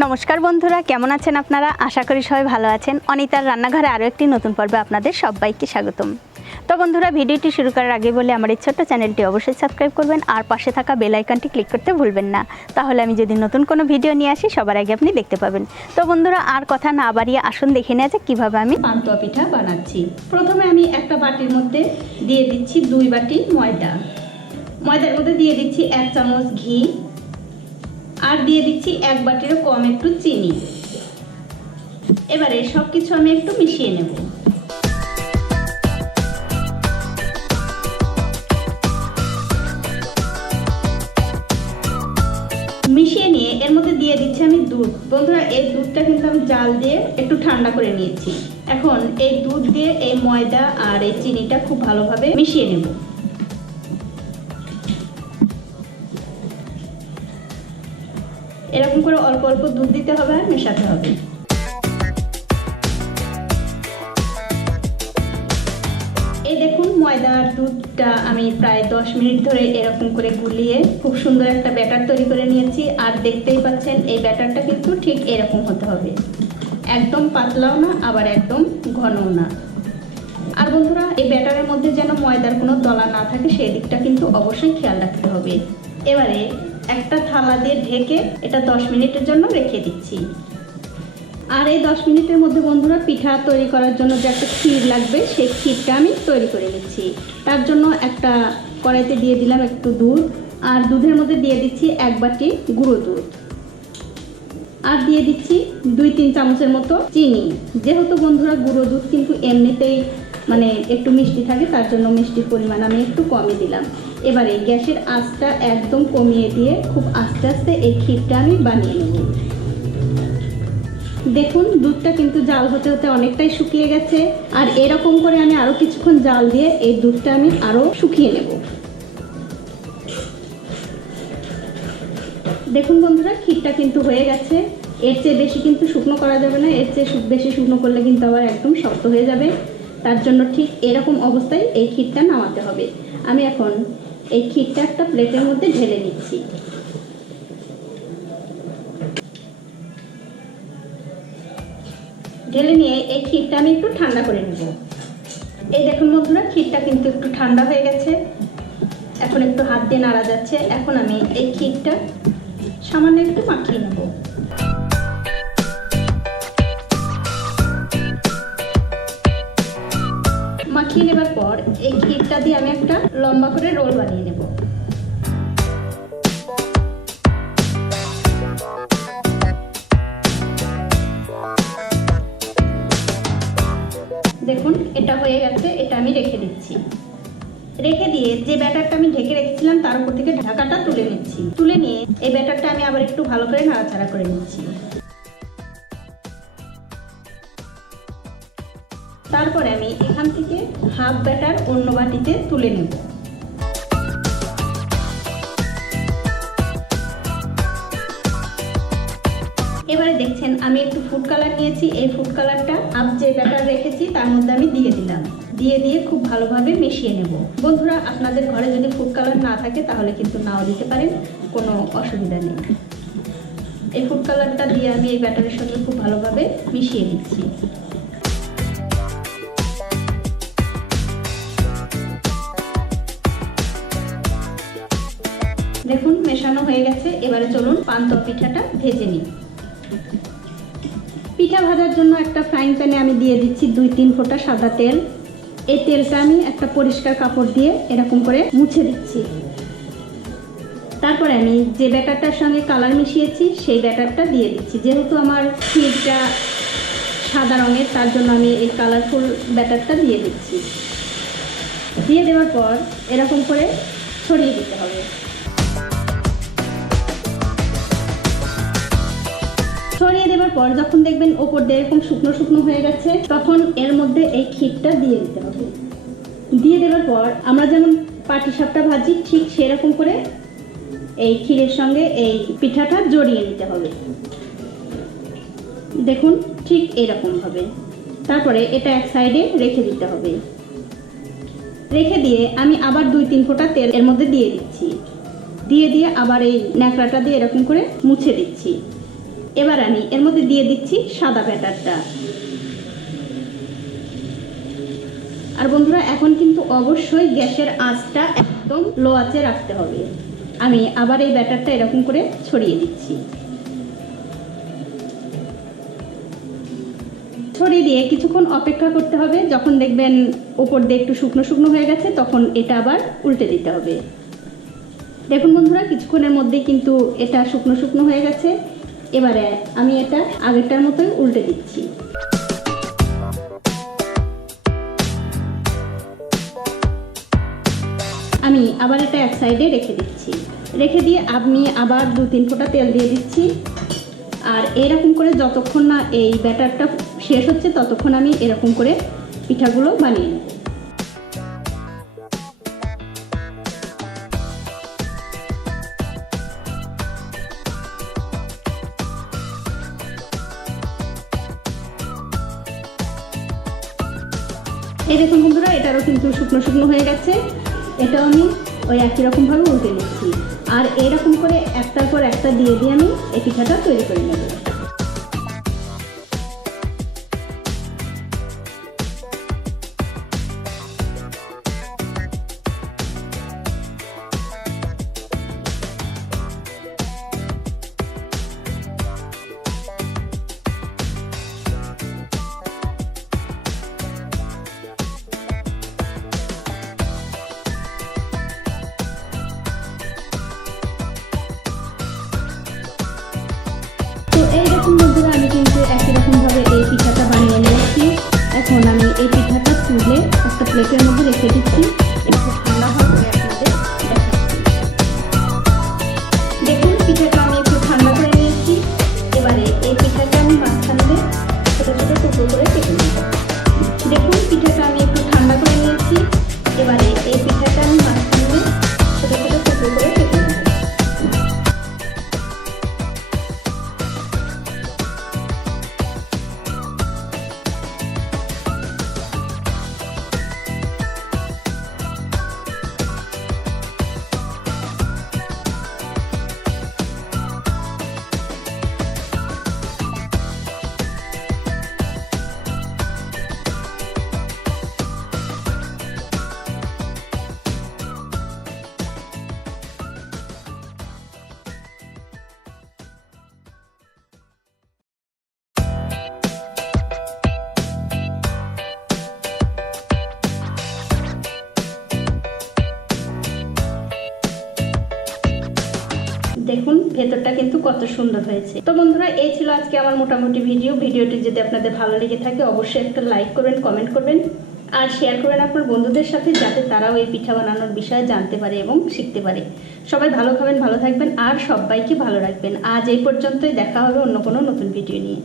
নমস্কার বন্ধুরা, কেমন আছেন আপনারা? আশা করি সবাই ভালো আছেন। অনিতার রান্নাঘরে আরও একটি নতুন পর্বে আপনাদের সবাইকে স্বাগতম। তো বন্ধুরা, ভিডিওটি শুরু করার আগে বলে আমার এই ছোট্ট চ্যানেলটি অবশ্যই সাবস্ক্রাইব করবেন আর পাশে থাকা বেল আইকনটি ক্লিক করতে ভুলবেন না। তাহলে আমি যদি নতুন কোনো ভিডিও নিয়ে আসি সবার আগে আপনি দেখতে পাবেন। তো বন্ধুরা, আর কথা না বাড়িয়ে আসুন দেখে নেওয়া যাক কীভাবে আমি পান্তুয়া পিঠা বানাচ্ছি। প্রথমে আমি একটা বাটির মধ্যে দিয়ে দিচ্ছি 2 বাটি ময়দা। ময়দার মধ্যে দিয়ে দিচ্ছি 1 চামচ ঘি আর দিয়ে দিচ্ছি 1 বাটিরও কম একটু চিনি। এবারে সব কিছু আমি একটু মিশিয়ে নেব। মিশিয়ে নিয়ে এর মধ্যে দিয়ে দিচ্ছি আমি দুধ। বন্ধুরা, এই দুধটা কিন্তু আমি জাল দিয়ে একটু ঠান্ডা করে নিয়েছি। এখন এই দুধ দিয়ে এই ময়দা আর এই চিনিটা খুব ভালোভাবে মিশিয়ে নেব। এরকম করে অল্প অল্প দুধ দিতে হবে আর মেশাতে হবে। এই দেখুন, ময়দা আর দুধটা আমি প্রায় 10 মিনিট ধরে এরকম করে গুলিয়ে খুব সুন্দর একটা ব্যাটার তৈরি করে নিয়েছি। আর দেখতেই পাচ্ছেন এই ব্যাটারটা কিন্তু ঠিক এরকম হতে হবে, একদম পাতলাও না আবার একদম ঘনও না। আর বন্ধুরা, এই ব্যাটারের মধ্যে যেন ময়দার কোনো দলা না থাকে সেই দিকটা কিন্তু অবশ্যই খেয়াল রাখতে হবে। এবারে একটা থালা দিয়ে ঢেকে এটা 10 মিনিটের জন্য রেখে দিচ্ছি। আর এই 10 মিনিটের মধ্যে বন্ধুরা, পিঠা তৈরি করার জন্য যে একটা ক্ষীর লাগবে সেই ক্ষীরটা আমি তৈরি করে নিচ্ছি। তার জন্য একটা কড়াইতে দিয়ে দিলাম একটু দুধ আর দুধের মধ্যে দিয়ে দিচ্ছি 1 বাটি গুঁড়ো দুধ আর দিয়ে দিচ্ছি 2-3 চামচের মতো চিনি। যেহেতু বন্ধুরা গুঁড়ো দুধ কিন্তু এমনিতেই একটু মিষ্টি থাকে, তার জন্য মিষ্টির পরিমাণ আমি একটু কমই দিলাম। এবারে গ্যাসের আঁচটা একদম কমিয়ে দিয়ে খুব আস্তে আস্তে এই ক্ষীরটা আমি বানিয়ে নেব। দেখুন, দুধটা কিন্তু জাল হতে হতে অনেকটাই শুকিয়ে গেছে। আর এরকম করে আমি আরও কিছুক্ষণ জাল দিয়ে এই দুধটা আমি আরও শুকিয়ে নেব। দেখুন বন্ধুরা, ক্ষীরটা কিন্তু হয়ে গেছে। এর চেয়ে বেশি কিন্তু শুকনো করা যাবে না, এর চেয়ে বেশি শুকনো করলে কিন্তু আবার একদম শক্ত হয়ে যাবে। তার জন্য ঠিক এরকম অবস্থায় এই ক্ষীরটা নামাতে হবে। আমি এখন এই ক্ষীরটা একটা প্লেটের মধ্যে ঢেলে নিচ্ছি। ঢেলে নিয়ে এই ক্ষীরটা আমি একটু ঠান্ডা করে নেব। এই দেখুন বন্ধুরা, ক্ষীরটা কিন্তু একটু ঠান্ডা হয়ে গেছে। এখন একটু হাত দিয়ে নাড়া যাচ্ছে। এখন আমি এই ক্ষীরটা সামান্য একটু মাখিয়ে নেব। মাখিয়ে নেবার পর এই ক্ষীরটা দিয়ে আমি একটা লম্বা করে রোল বানিয়ে নেব। দেখুন, এটা হয়ে গেছে। এটা আমি রেখে দিচ্ছি। রেখে দিয়ে যে ব্যাটারটা আমি ঢেকে রেখেছিলাম তার উপর থেকে ঢাকাটা তুলে নিচ্ছি। তুলে নিয়ে এই ব্যাটারটা আমি আবার একটু ভালো করে নাড়াচাড়া করে নিচ্ছি। তারপরে আমি এখান থেকে হাফ ব্যাটার অন্য বাটিতে তুলে নেব। এবারে দেখছেন আমি একটু ফুড কালার নিয়েছি। এই ফুড কালারটা হাফ যে ব্যাটার রেখেছি তার মধ্যে আমি দিয়ে দিলাম। দিয়ে খুব ভালোভাবে মিশিয়ে নেব। বন্ধুরা, আপনাদের ঘরে যদি ফুড কালার না থাকে তাহলে কিন্তু নাও দিতে পারেন, কোনো অসুবিধা নেই। এই ফুড কালারটা দিয়ে আমি এই ব্যাটারের সঙ্গে খুব ভালোভাবে মিশিয়ে দিচ্ছি। দেখুন, মেশানো হয়ে গেছে। এবারে চলুন পান্তুয়া পিঠাটা ভেজে নিই। পিঠা ভাজার জন্য একটা ফ্রাইং প্যানে আমি দিয়ে দিচ্ছি 2-3 ফোঁটা সাদা তেল। এই তেলটা আমি একটা পরিষ্কার কাপড় দিয়ে এরকম করে মুছে দিচ্ছি। তারপরে আমি যে ব্যাটারটার সঙ্গে কালার মিশিয়েছি সেই ব্যাটারটা দিয়ে দিচ্ছি। যেহেতু আমার ক্ষীরটা সাদা রঙের, তার জন্য আমি এই কালারফুল ব্যাটারটা দিয়ে দিচ্ছি। দিয়ে দেওয়ার পর এরকম করে ছড়িয়ে দিতে হবে। ছড়িয়ে দেওয়ার পর যখন দেখবেন ওপর দিয়ে এরকম শুকনো শুকনো হয়ে গেছে, তখন এর মধ্যে এই ক্ষীরটা দিয়ে দিতে হবে। দিয়ে দেওয়ার পর আমরা যেমন পাটিসাপটা ভাজি ঠিক সেরকম করে এই ক্ষীরের সঙ্গে এই পিঠাটা জড়িয়ে নিতে হবে। দেখুন, ঠিক এরকম হবে। তারপরে এটা এক সাইডে রেখে দিতে হবে। রেখে দিয়ে আমি আবার 2-3 ফোঁটা তেল এর মধ্যে দিয়ে দিচ্ছি। দিয়ে আবার এই ন্যাকড়াটা দিয়ে এরকম করে মুছে দিচ্ছি। এবার আমি এর মধ্যে দিয়ে দিচ্ছি সাদা ব্যাটারটা। আর বন্ধুরা এখন কিন্তু অবশ্যই গ্যাসের আঁচটা একদম লো আঁচে রাখতে হবে। আমি আবার এই ব্যাটারটা এরকম করে ছড়িয়ে দিচ্ছি। ছড়িয়ে দিয়ে কিছুক্ষণ অপেক্ষা করতে হবে। যখন দেখবেন উপর দিয়ে একটু শুকনো শুকনো হয়ে গেছে তখন এটা আবার উল্টে দিতে হবে। দেখুন বন্ধুরা, কিছুক্ষণের মধ্যেই কিন্তু এটা শুকনো শুকনো হয়ে গেছে। এবারে আমি এটা আগেরটার মতোই উল্টে দিচ্ছি। আমি আবার এটা এক সাইডে রেখে দিচ্ছি। রেখে দিয়ে আমি আবার 2-3 ফোঁটা তেল দিয়ে দিচ্ছি। আর এরকম করে যতক্ষণ না এই ব্যাটারটা শেষ হচ্ছে ততক্ষণ আমি এরকম করে পিঠাগুলো বানিয়ে নেব। এই দেখুন বন্ধুরা, এটারও কিন্তু শুকনো শুকনো হয়ে গেছে। এটাও আমি ওই একই রকমভাবে উল্টে নিচ্ছি। আর এইরকম করে একটার পর একটা দিয়ে দিয়ে আমি এই পিঠাটা তৈরি করে নেব। এইরকম বন্ধুরা আমি কিন্তু একই রকমভাবে এই পিঠাটা বানিয়ে নিয়েছি। এখন আমি এই পিঠাটা তুলে একটা প্লেটের মধ্যে রেখে দিচ্ছি। একটু ঠান্ডা হবে আপনাদের দেখাচ্ছি। দেখুন পিঠাটা আমি একটু ঠান্ডা করে নিয়েছি। এবারে এই পিঠাটা আমি মাঝখান দিয়ে ছোটো ছোটো টুকরো করে কেটে নেব। দেখুন পিঠাটা আমি একটু ঠান্ডা করে নিয়েছি। এবারে এই পিঠাটা আমি মাঝখান দিয়ে ছোটো ছোটো টুকরো করে কেটে নেব। দেখুন ভেতরটা কিন্তু কত সুন্দর হয়েছে। তো বন্ধুরা, এই ছিল আজকে আমার মোটামুটি ভিডিওটি যদি আপনাদের ভালো লেগে থাকে অবশ্যই একটা লাইক করবেন, কমেন্ট করবেন আর শেয়ার করবেন আপনার বন্ধুদের সাথে, যাতে তারাও এই পিঠা বানানোর বিষয়ে জানতে পারে এবং শিখতে পারে। সবাই ভালো খাবেন, ভালো থাকবেন আর সবাইকে ভালো রাখবেন। আজ এই পর্যন্তই, দেখা হবে অন্য কোনো নতুন ভিডিও নিয়ে।